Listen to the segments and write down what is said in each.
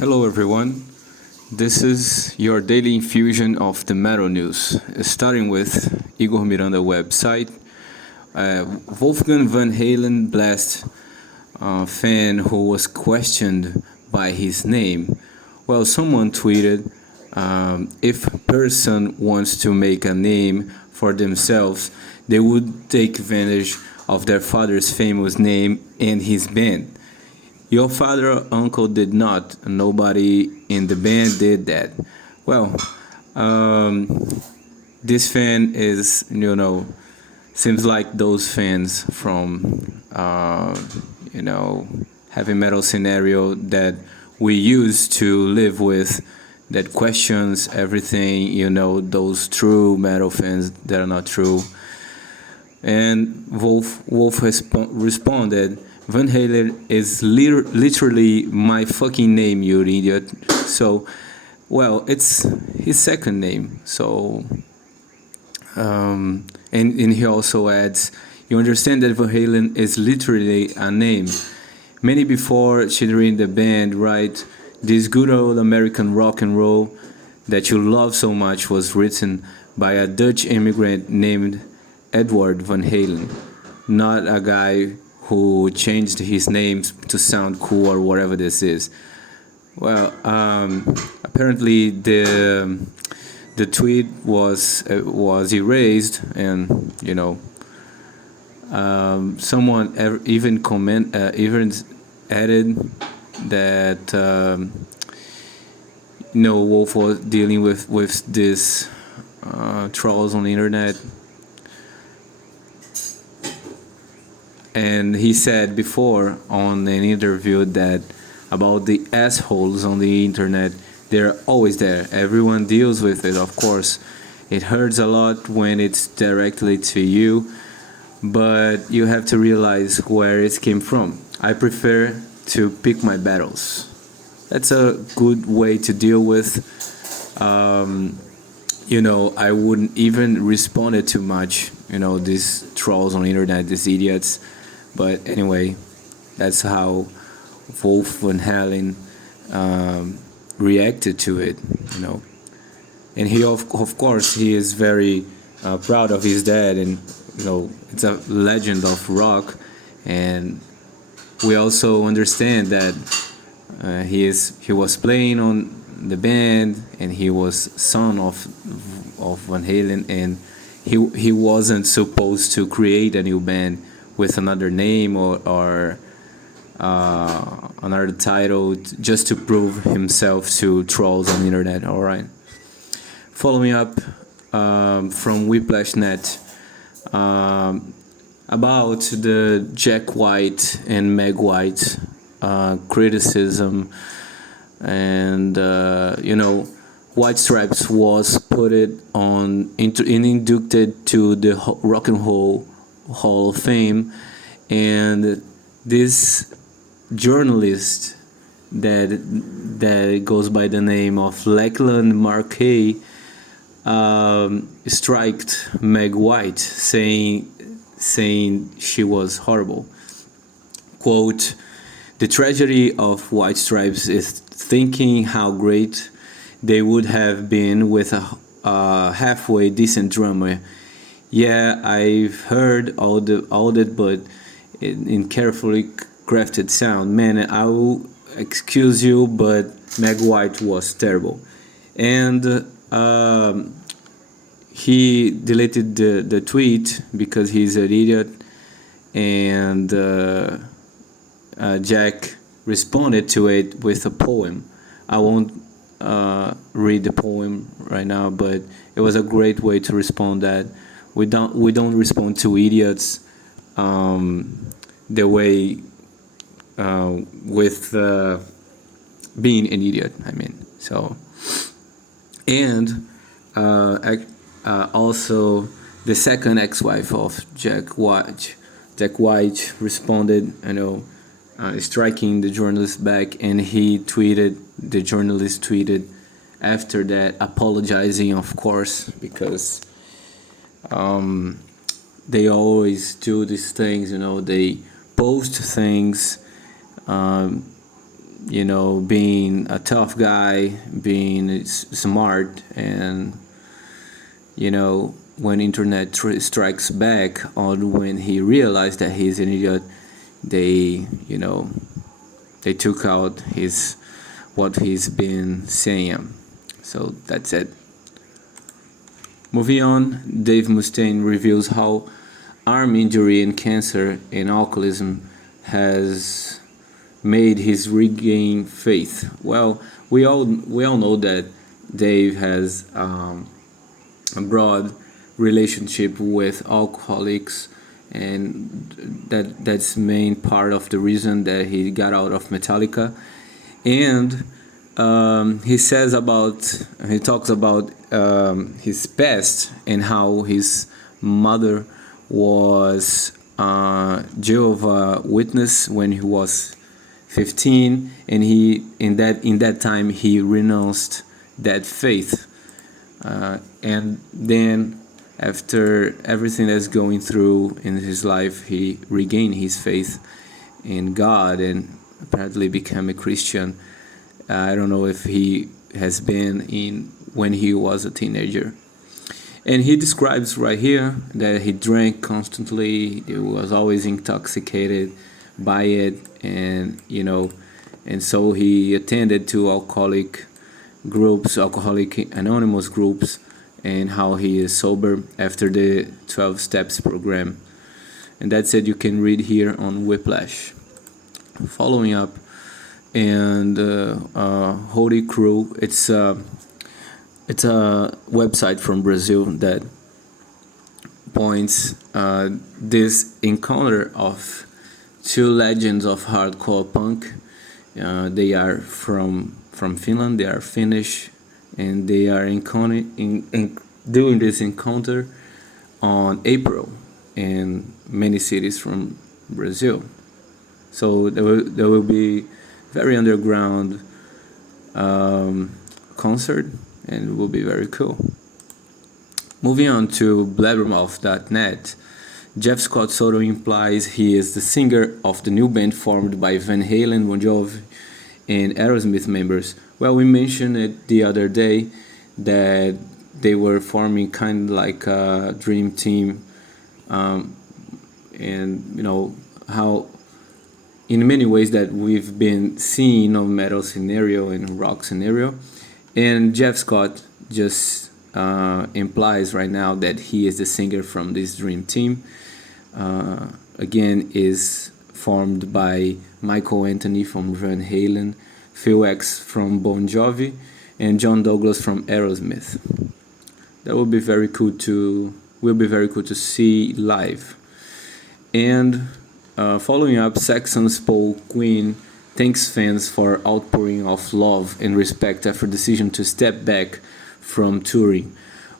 Hello, everyone. This is your daily infusion of the metal news, starting with Igor Miranda website. Wolfgang Van Halen blast fan who was questioned by his name. Well, someone tweeted, if a person wants to make a name for themselves, they would take advantage of their father's famous name and his band. Your father or uncle did not. Nobody in the band did that. Well, um, this fan is, seems like those fans from, heavy metal scenario that we used to live with that questions everything, those true metal fans that are not true. And Wolf responded, Van Halen is literally my fucking name, you idiot. So, well, it's his second name. So, and he also adds, you understand that Van Halen is literally a name. Many before she joined the band, right? This good old American rock and roll that you love so much was written by a Dutch immigrant named Edward Van Halen, not a guy who changed his name to sound cool or whatever this is. Well, apparently the tweet was erased, and someone even added that Wolf was dealing with this trolls on the internet. And he said before on an interview that about the assholes on the internet, they're always there. Everyone deals with it, of course. It hurts a lot when it's directly to you, but you have to realize where it came from. I prefer to pick my battles. That's a good way to deal with. I wouldn't even respond it too much. These trolls on the internet, these idiots. But anyway, that's how Wolf Van Halen reacted to it, And he, of course, he is very proud of his dad, and it's a legend of rock. And we also understand that he was playing on the band, and he was son of Van Halen, and he wasn't supposed to create a new band with another name or another title just to prove himself to trolls on the internet. All right. Following up from Whiplash.net about the Jack White and Meg White criticism, and White Stripes was put it on inducted to the Rock and Roll Hall of Fame, and this journalist that goes by the name of Lachlan Markey striked Meg White, saying she was horrible. Quote, the tragedy of White Stripes is thinking how great they would have been with a halfway decent drummer. Yeah, I've heard all that, but in carefully crafted sound. Man, I will excuse you, but Meg White was terrible. And he deleted the tweet because he's an idiot. And Jack responded to it with a poem. I won't read the poem right now, but it was a great way to respond that. We don't respond to idiots the way with being an idiot. I mean, so. And also the second ex-wife of Jack White responded, striking the journalist back, and the journalist tweeted after that, apologizing, of course, because they always do these things, they post things being a tough guy, being smart, and when internet strikes back, or when he realized that he's an idiot, they they took out his what he's been saying. So that's it. Moving on, Dave Mustaine reveals how arm injury and cancer and alcoholism has made his regain faith. Well, we all know that Dave has a broad relationship with alcoholics, and that's main part of the reason that he got out of Metallica. And he talks about his past and how his mother was Jehovah Witness when he was 15, and he in that time he renounced that faith, and then after everything that's going through in his life, he regained his faith in God and apparently became a Christian. I don't know if he has been in when he was a teenager. And he describes right here that he drank constantly, he was always intoxicated by it, and so he attended to Alcoholic Anonymous groups, and how he is sober after the 12 Steps program. And that's it, you can read here on Whiplash. Following up, and Holy Crew, it's a website from Brazil that points this encounter of two legends of hardcore punk. They are from Finland. They are Finnish, and they are doing this encounter on April in many cities from Brazil. So there will be very underground concert, and it will be very cool. Moving on to blabbermouth.net, Jeff Scott Soto implies he is the singer of the new band formed by Van Halen, Bon Jovi, and Aerosmith members. Well, we mentioned it the other day that they were forming kind of like a dream team, and how in many ways that we've been seeing on metal scenario and rock scenario, and Jeff Scott just implies right now that he is the singer from this dream team. Again, is formed by Michael Anthony from Van Halen, Phil X from Bon Jovi, and John Douglas from Aerosmith. That will be very cool to see live. And following up, Saxon's Paul Quinn thanks fans for outpouring of love and respect after decision to step back from touring.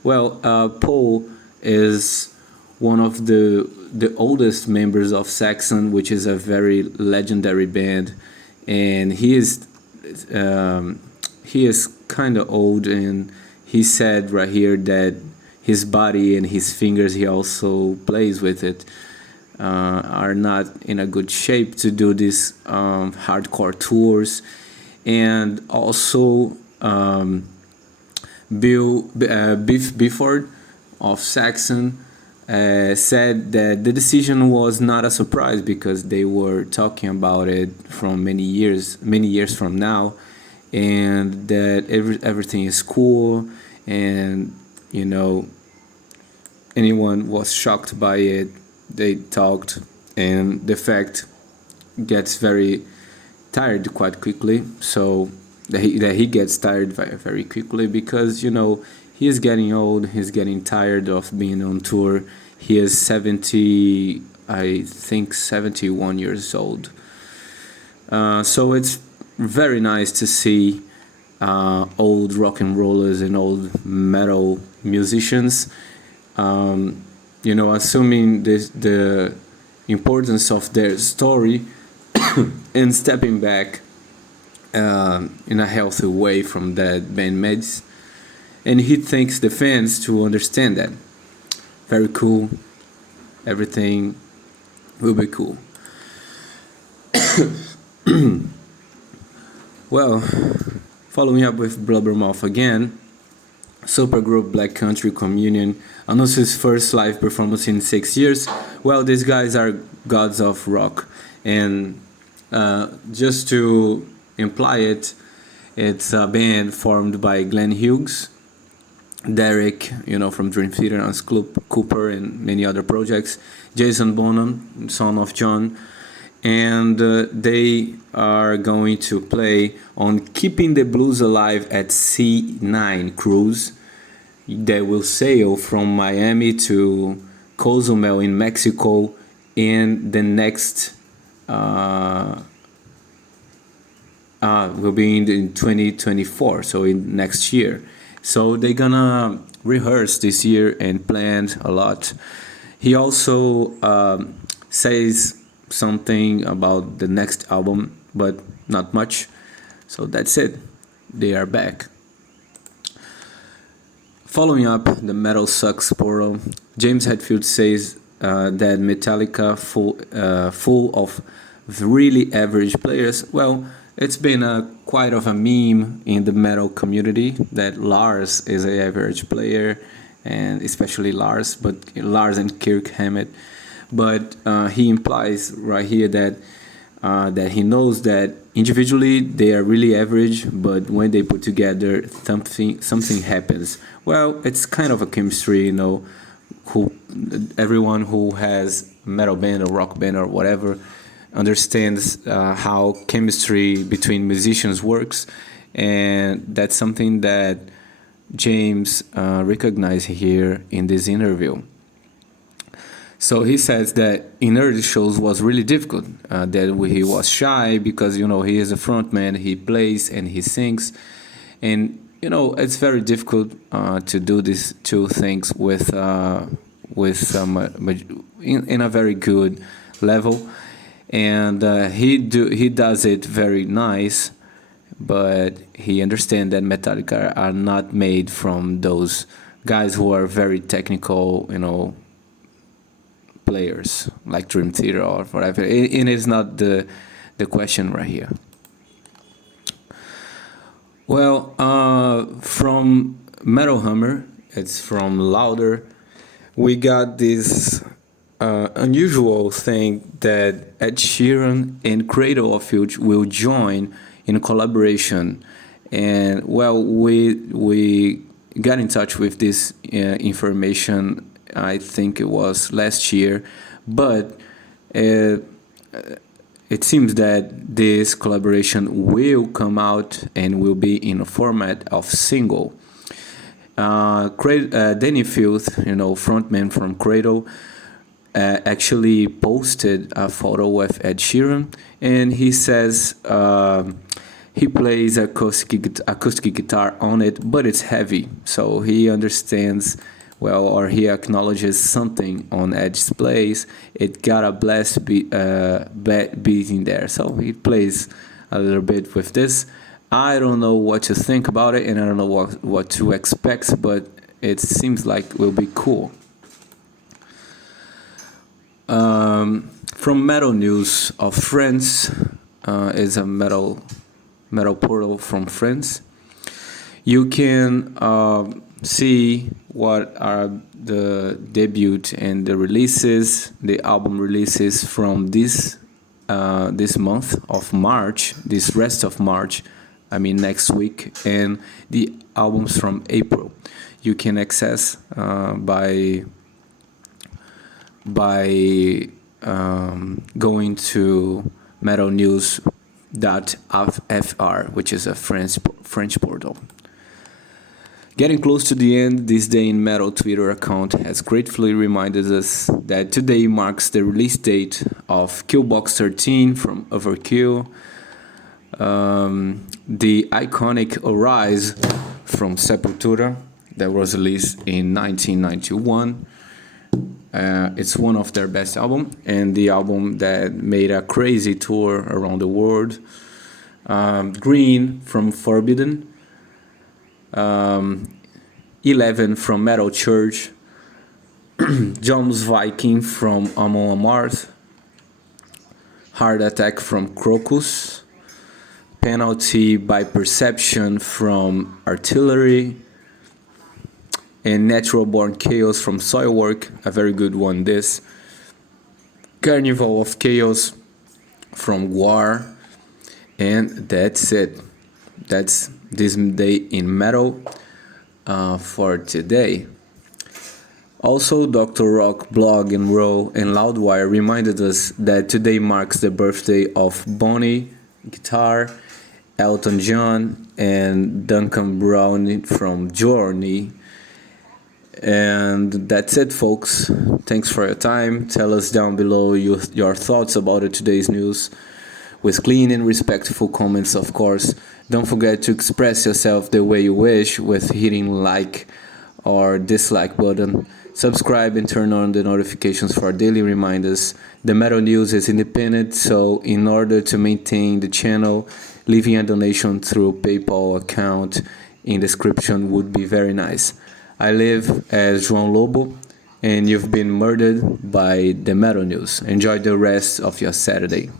Well, Paul is one of the oldest members of Saxon, which is a very legendary band, and he is kind of old, and he said right here that his body and his fingers, he also plays with it, are not in a good shape to do these hardcore tours. And also Biff Bifford of Saxon said that the decision was not a surprise because they were talking about it from many years from now, and that everything is cool, and anyone was shocked by it. They talked, and the fact gets very tired quite quickly. So that he gets tired very, very quickly because he is getting old. He's getting tired of being on tour. He is 70, I think 71 years old. So it's very nice to see old rock and rollers and old metal musicians. Assuming the importance of their story and stepping back in a healthy way from that bandmates. And he thanks the fans to understand that. Very cool. Everything will be cool. Well, following up with Blubbermouth again, supergroup Black Country Communion announced his first live performance in 6 years. Well, these guys are gods of rock, and just to imply it, it's a band formed by Glenn Hughes, Derek, from Dream Theater, and Cooper, and many other projects. Jason Bonham, son of John, and they are going to play on Keeping the Blues Alive at C9 cruise that will sail from Miami to Cozumel in Mexico in the next will be in 2024, so in next year. So they're gonna rehearse this year and plan a lot. He also says something about the next album, but not much. So that's it. They are back. Following up the Metal Sucks portal, James Hetfield says that Metallica full of really average players. Well, it's been quite of a meme in the metal community that Lars is an average player, and especially Lars, but Lars and Kirk Hammett. But he implies right here that he knows that individually they are really average, but when they put together, something happens. Well, it's kind of a chemistry, who everyone who has metal band or rock band or whatever understands how chemistry between musicians works, and that's something that James recognized here in this interview. So he says that in early shows was really difficult, that he was shy because, he is a frontman, he plays and he sings. And, it's very difficult to do these two things with in a very good level. And he does it very nice, but he understands that Metallica are not made from those guys who are very technical, players like Dream Theater or whatever. And it's not the question right here. Well, from Metal Hammer, it's from Louder, we got this unusual thing that Ed Sheeran and Cradle of Filth will join in collaboration. And well, we got in touch with this information. I think it was last year, but it seems that this collaboration will come out and will be in a format of single. Danny Filth, frontman from Cradle, actually posted a photo with Ed Sheeran, and he says he plays acoustic guitar on it, but it's heavy, so he understands or he acknowledges something on Ed's plays. It got a blast beat in there, so he plays a little bit with this. I don't know what to think about it, and I don't know what to expect, but it seems like it will be cool. From Metal News of France, is a metal portal from France. You can see what are the debut and the releases, the album releases from this month of March, this rest of March, next week, and the albums from April. You can access by going to metalnews.fr, which is a French portal. Getting close to the end, this Day in Metal Twitter account has gratefully reminded us that today marks the release date of Killbox 13 from Overkill, the iconic Arise from Sepultura that was released in 1991. It's one of their best albums, and the album that made a crazy tour around the world. Green from Forbidden. 11 from Metal Church. Jones Viking from Amon Amarth. Heart Attack from Crocus. penalty by perception from artillery, and natural born chaos from soil work, a very good one this. Carnival of chaos from war, and that's it. That's this day in metal for today. Also, Dr. Rock blog and roll and Loudwire reminded us that today marks the birthday of Bonnie Guitar, Elton John, and Duncan Brown from Journey. And that's it, folks. Thanks for your time. Tell us down below your thoughts about today's news with clean and respectful comments, of course. Don't forget to express yourself the way you wish with hitting like or dislike button. Subscribe and turn on the notifications for daily reminders. The Metal News is independent, so in order to maintain the channel, leaving a donation through PayPal account in description would be very nice. I live as João Lobo, and you've been murdered by the Metal News. Enjoy the rest of your Saturday.